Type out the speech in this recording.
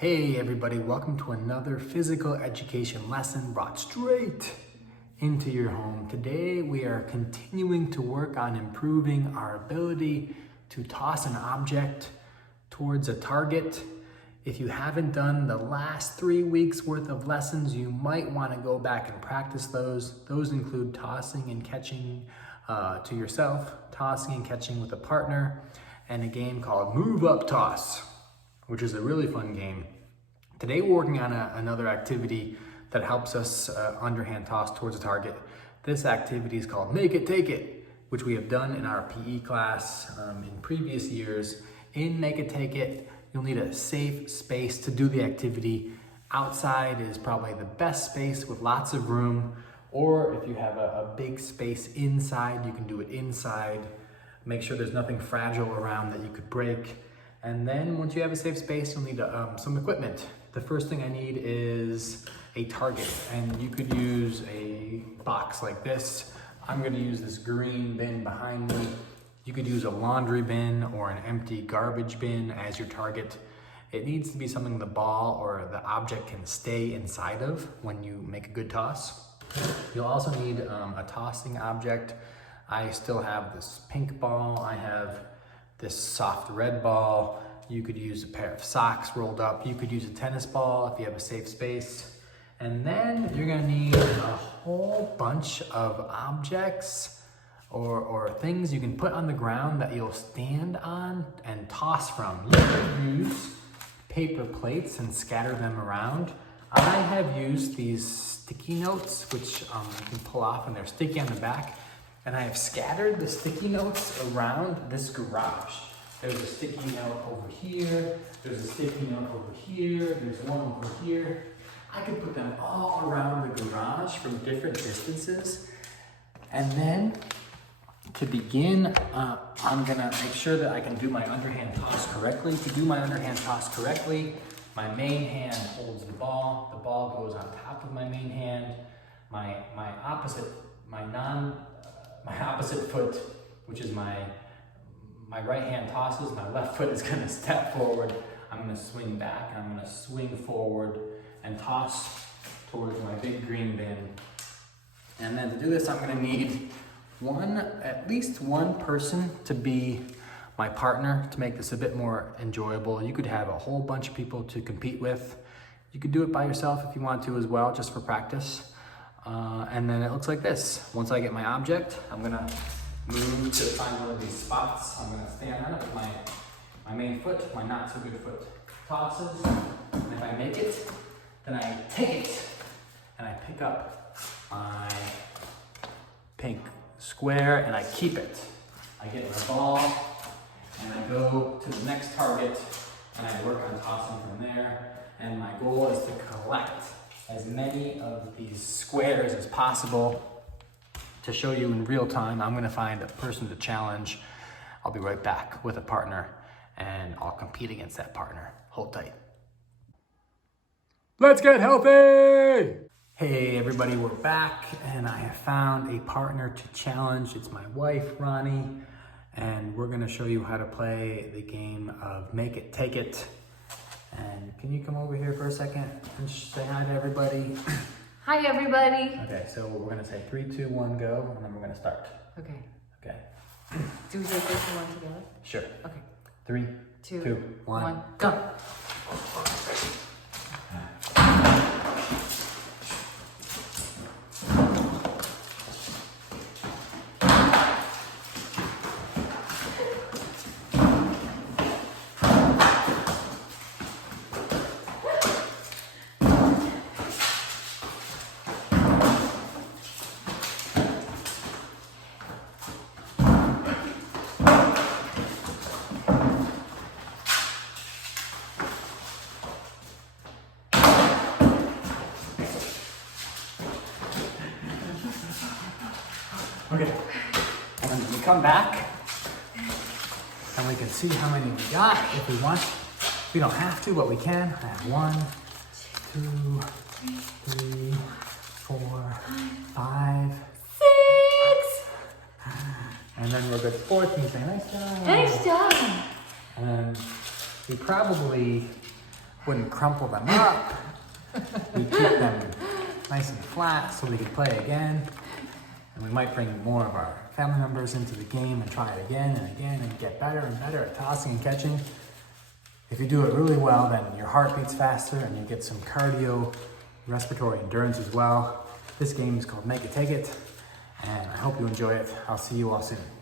Hey everybody, welcome to another physical education lesson brought straight into your home. Today we are continuing to work on improving our ability to toss an object towards a target. If you haven't done the last 3 weeks worth of lessons, you might want to go back and practice those. Those include tossing and catching to yourself, tossing and catching with a partner, and a game called Move Up Toss, which is a really fun game. Today we're working on another activity that helps us underhand toss towards a target. This activity is called Make It, Take It, which we have done in our PE class in previous years. In Make It, Take It, you'll need a safe space to do the activity. Outside is probably the best space with lots of room, or if you have a big space inside, you can do it inside. Make sure there's nothing fragile around that you could break. And then once you have a safe space, you'll need some equipment. The first thing I need is a target, and you could use a box like this. I'm gonna use this green bin behind me. You could use a laundry bin or an empty garbage bin as your target. It needs to be something the ball or the object can stay inside of when you make a good toss. You'll also need a tossing object. I still have this pink ball. I have this soft red ball. You could use a pair of socks rolled up. You could use a tennis ball if you have a safe space. And then you're gonna need a whole bunch of objects or things you can put on the ground that you'll stand on and toss from. You could use paper plates and scatter them around. I have used these sticky notes, which you can pull off and they're sticky on the back. And I have scattered the sticky notes around this garage. There's a sticky note over here. There's a sticky note over here. There's one over here. I could put them all around the garage from different distances. And then to begin, I'm gonna make sure that I can do my underhand toss correctly. To do my underhand toss correctly, my main hand holds the ball. The ball goes on top of my main hand. My opposite foot, which is my right hand tosses, my left foot is gonna step forward. I'm gonna swing back, and I'm gonna swing forward and toss towards my big green bin. And then to do this, I'm gonna need at least one person to be my partner to make this a bit more enjoyable. You could have a whole bunch of people to compete with. You could do it by yourself if you want to as well, just for practice. And then it looks like this. Once I get my object, I'm gonna move to find one of these spots. I'm gonna stand on it with my main foot, my not so good foot tosses. And if I make it, then I take it and I pick up my pink square and I keep it. I get my ball and I go to the next target and I work on tossing from there. And my goal is to collect as many of these squares as possible. To show you in real time, I'm gonna find a person to challenge. I'll be right back with a partner and I'll compete against that partner. Hold tight. Let's get healthy! Hey everybody, we're back and I have found a partner to challenge. It's my wife, Ronnie, and we're gonna show you how to play the game of Make It, Take It. And can you come over here for a second and say hi to everybody? Hi, everybody. Okay, so we're gonna say 3, 2, 1, go, and then we're gonna start. Okay. Okay. Do we take this one together? Sure. Okay. 3, 2, 1, go. Okay, and then we come back and we can see how many we got if we want. We don't have to, but we can. I have 1, 2, 3, 4, 5, 6. And then we're good 14. Say nice job. Nice job. And we probably wouldn't crumple them up. We keep them nice and flat so we can play again. And we might bring more of our family members into the game and try it again and again and get better and better at tossing and catching. If you do it really well, then your heart beats faster and you get some cardio, respiratory endurance as well. This game is called Make It Take It, and I hope you enjoy it. I'll see you all soon.